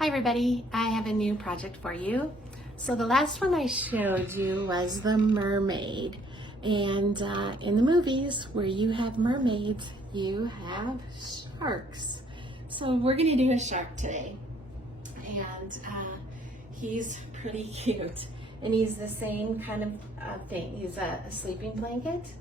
Hi everybody, I have a new project for you. So the last one I showed you was the mermaid. And in the movies where you have mermaids, you have sharks. So we're gonna do a shark today. And he's pretty cute. And he's the same kind of thing. He's a sleeping blanket.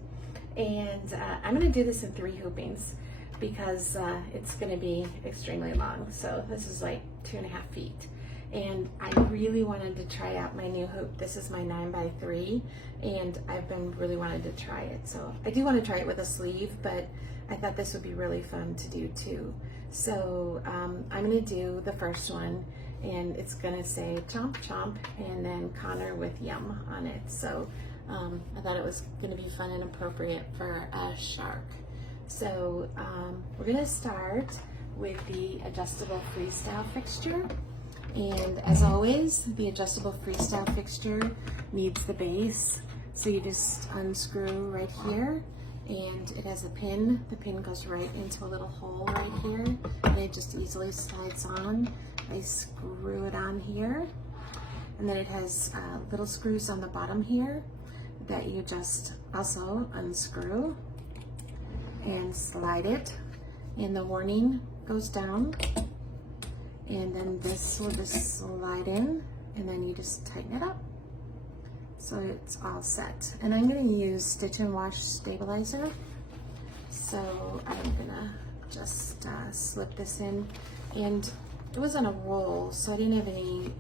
And I'm gonna do this in 3 hoopings because it's gonna be extremely long. So this is like 2.5 feet. And I really wanted to try out my new hoop. This is my 9x3 and I've been really wanting to try it. So I do want to try it with a sleeve, but I thought this would be really fun to do too. So I'm gonna do the first one and it's gonna say chomp chomp and then Connor with yum on it. So I thought it was gonna be fun and appropriate for a shark. So we're gonna start with the adjustable freestyle fixture. And as always, the adjustable freestyle fixture needs the base. So you just unscrew right here and it has a pin. The pin goes right into a little hole right here and it just easily slides on. I screw it on here and then it has little screws on the bottom here that you just also unscrew and slide it, and the warning goes down, and then this will just slide in and then you just tighten it up. So it's all set. And I'm going to use Stitch and Wash stabilizer. So I'm gonna just slip this in, and it was on a roll so I didn't have any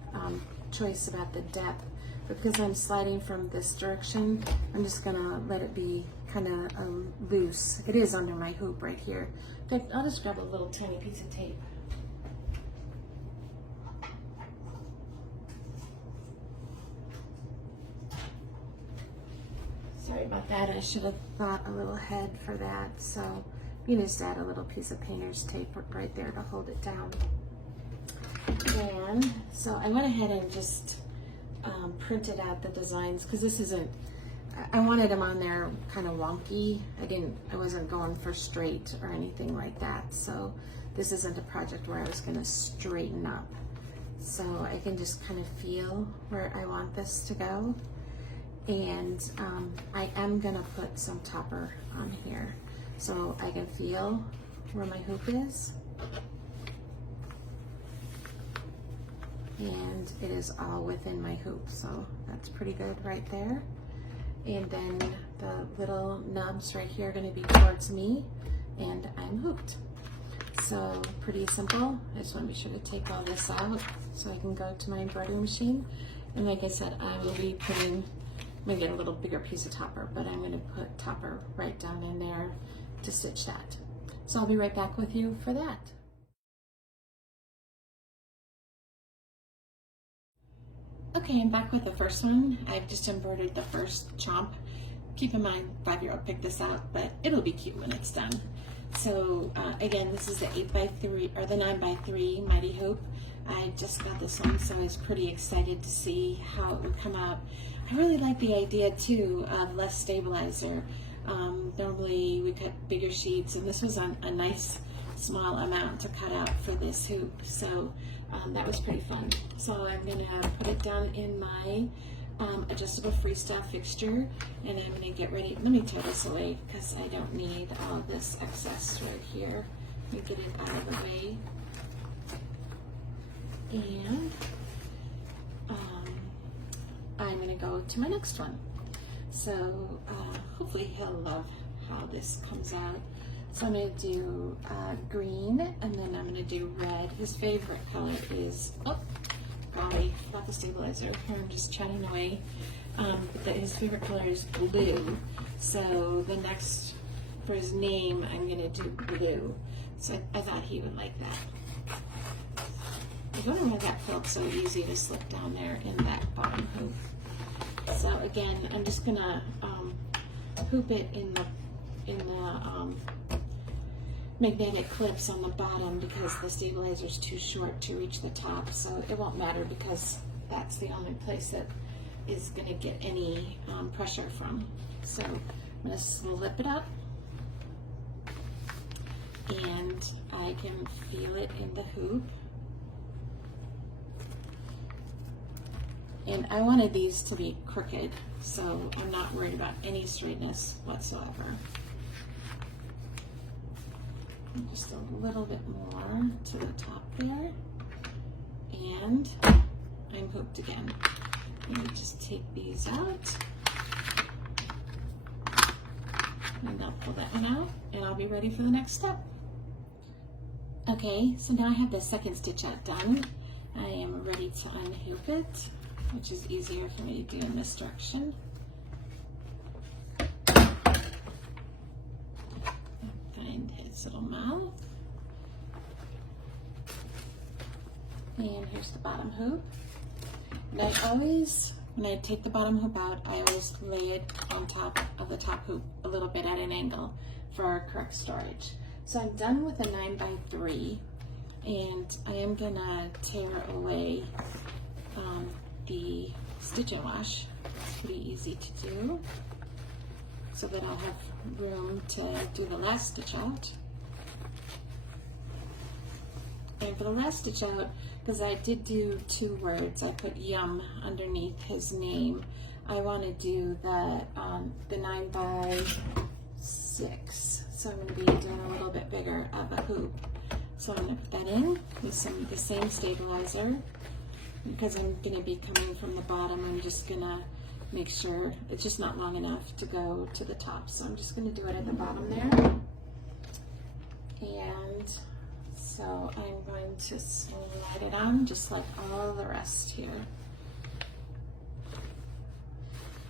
choice about the depth, but because I'm sliding from this direction I'm just gonna let it be kind of loose. It is under my hoop right here. In fact, I'll just grab a little tiny piece of tape. Sorry about that, I should have thought a little ahead for that. So you just add a little piece of painter's tape right there to hold it down. And so I went ahead and just printed out the designs because this isn't, I wanted them on there kind of wonky. I wasn't going for straight or anything like that. So this isn't a project where I was going to straighten up. So I can just kind of feel where I want this to go. And I am going to put some topper on here so I can feel where my hoop is. And it is all within my hoop, so that's pretty good right there. And then the little nubs right here are going to be towards me, and I'm hooped. So pretty simple. I just want to be sure to take all this out so I can go to my embroidery machine. And like I said, I will be putting, I'm going to get a little bigger piece of topper, but I'm going to put topper right down in there to stitch that. So I'll be right back with you for that. Okay, I'm back with the first one. I've just embroidered the first chomp. Keep in mind, 5-year-old picked this out, but it'll be cute when it's done. So again, this is the 8x3 or the 9x3 Mighty Hoop. I just got this one, so I was pretty excited to see how it would come out. I really like the idea too of less stabilizer. Normally we cut bigger sheets, and this was a nice small amount to cut out for this hoop. So that was pretty fun. So I'm gonna put it down in my adjustable freestyle fixture, and I'm gonna get ready. Let me tear this away because I don't need all this excess right here. Let me get it out of the way. And I'm gonna go to my next one. So hopefully he'll love how this comes out. So I'm going to do green, and then I'm going to do red. His favorite color is, oh, golly, not the stabilizer. Here I'm just chatting away. But his favorite color is blue. So the next, for his name, I'm going to do blue. So I thought he would like that. I don't know why that felt so easy to slip down there in that bottom hoop. So again, I'm just going to hoop it in the magnetic clips on the bottom because the stabilizer is too short to reach the top, so it won't matter because that's the only place that is going to get any pressure from. So I'm going to slip it up and I can feel it in the hoop. And I wanted these to be crooked, so I'm not worried about any straightness whatsoever. And just a little bit more to the top there. And I'm hooked again. Let me just take these out. And I'll pull that one out, and I'll be ready for the next step. Okay, so now I have the second stitch out done. I am ready to unhoop it, which is easier for me to do in this direction. Find his little mouth. And here's the bottom hoop. And I always, when I take the bottom hoop out, I always lay it on top of the top hoop a little bit at an angle for correct storage. So I'm done with a 9x3, and I am gonna tear away the stitching wash. It's pretty easy to do, so that I'll have room to do the last stitch out. And for the last stitch out, because I did do 2 words, I put Yum underneath his name. I want to do the 9x6, so I'm going to be doing a little bit bigger of a hoop. So I'm going to put that in with the same stabilizer. Because I'm going to be coming from the bottom, I'm just going to make sure it's just not long enough to go to the top. So I'm just going to do it at the bottom there. And so I'm going to slide it on just like all the rest here.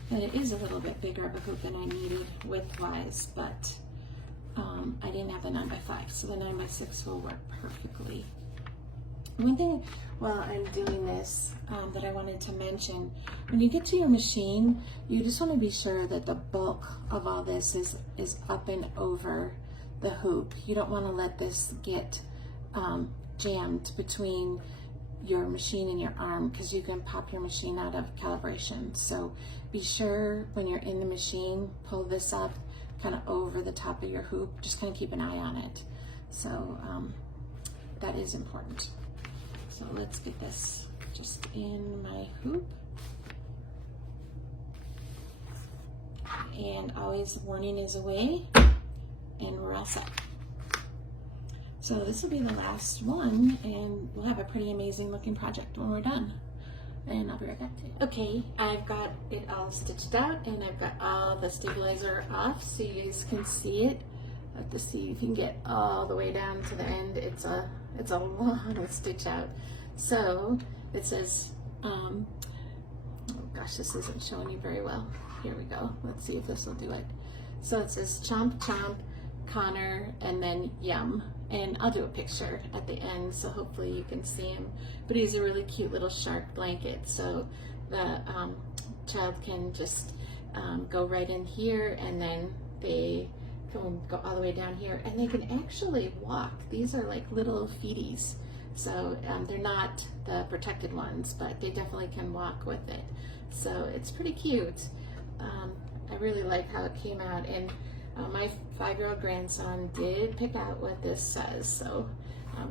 And it is a little bit bigger of a hoop than I needed width-wise, but I didn't have the 9x5, so the 9x6 will work perfectly. One thing while I'm doing this that I wanted to mention, when you get to your machine, you just want to be sure that the bulk of all this is up and over the hoop. You don't want to let this get jammed between your machine and your arm, because you can pop your machine out of calibration. So be sure when you're in the machine, pull this up kind of over the top of your hoop. Just kind of keep an eye on it. So that is important. So let's get this just in my hoop. And always warning is away, and we're all set. So this will be the last one, and we'll have a pretty amazing looking project when we're done. And I'll be right back to you. Okay, I've got it all stitched out, and I've got all the stabilizer off so you guys can see it. I have to see if you can get all the way down to the end. It's a long stitch out. So it says, oh gosh, this isn't showing you very well. Here we go. Let's see if this will do it. So it says Chomp Chomp, Connor, and then Yum. And I'll do a picture at the end, so hopefully you can see him. But he's a really cute little shark blanket, so the child can just go right in here, and then they can go all the way down here, and they can actually walk. These are like little feeties, so they're not the protected ones, but they definitely can walk with it. So it's pretty cute. I really like how it came out, and my 5-year-old grandson did pick out what this says. So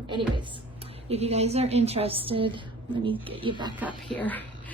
anyways, if you guys are interested, let me get you back up here.